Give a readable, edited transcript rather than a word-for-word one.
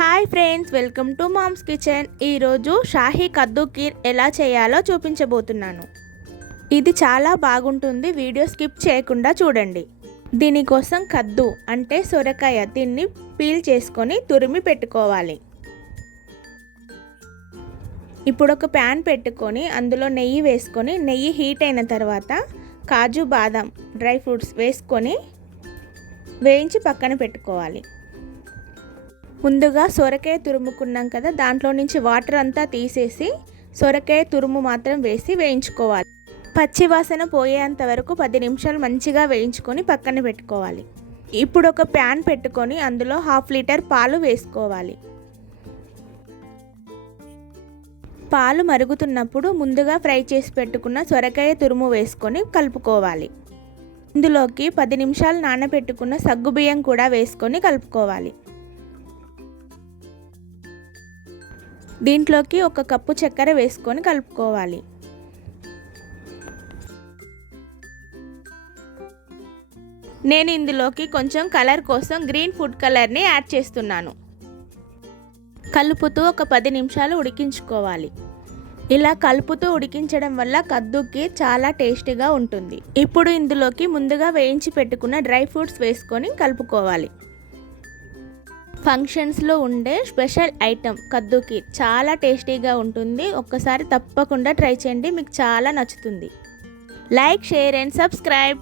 Hi friends, welcome to mom's kitchen. ఈరోజు షాహీ కద్దు కీర్ ఎలా చేయాలో చూపించబోతున్నాను. ఇది చాలా బాగుంటుంది, వీడియో స్కిప్ చేయకుండా చూడండి. దీనికోసం కద్దు అంటే సొరకాయ, దీన్ని పీల్ చేసుకొని తురిమి పెట్టుకోవాలి. ఇప్పుడు ఒక ప్యాన్ పెట్టుకొని అందులో నెయ్యి వేసుకొని, నెయ్యి హీట్ అయిన తర్వాత కాజు బాదం డ్రై ఫ్రూట్స్ వేసుకొని వేయించి పక్కన పెట్టుకోవాలి. ముందుగా సొరకాయ తురుముకున్నాం కదా, దాంట్లో నుంచి వాటర్ అంతా తీసేసి సొరకాయ తురుము మాత్రం వేసి వేయించుకోవాలి. పచ్చివాసన పోయేంత వరకు 10 నిమిషాలు మంచిగా వేయించుకొని పక్కన పెట్టుకోవాలి. ఇప్పుడు ఒక ప్యాన్ పెట్టుకొని అందులో 1/2 లీటర్ పాలు వేసుకోవాలి. పాలు మరుగుతున్నప్పుడు ముందుగా ఫ్రై చేసి పెట్టుకున్న సొరకాయ తురుము వేసుకొని కలుపుకోవాలి. ఇందులోకి 10 నిమిషాలు నానబెట్టుకున్న సగ్గుబియ్యం కూడా వేసుకొని కలుపుకోవాలి. దీంట్లోకి 1 కప్పు చక్కెర వేసుకొని కలుపుకోవాలి. నేను ఇందులోకి కొంచెం కలర్ కోసం గ్రీన్ ఫుడ్ కలర్ని యాడ్ చేస్తున్నాను. కలుపుతూ ఒక 10 నిమిషాలు ఉడికించుకోవాలి. ఇలా కలుపుతూ ఉడికించడం వల్ల కద్దు కీర్ చాలా టేస్టీగా ఉంటుంది. ఇప్పుడు ఇందులోకి ముందుగా వేయించి పెట్టుకున్న డ్రై ఫ్రూట్స్ వేసుకొని కలుపుకోవాలి. ఫంక్షన్స్లో ఉండే స్పెషల్ ఐటెం కద్దు కీర్ చాలా టేస్టీగా ఉంటుంది. ఒక్కసారి తప్పకుండా ట్రై చేయండి, మీకు చాలా నచ్చుతుంది. Like, share and subscribe.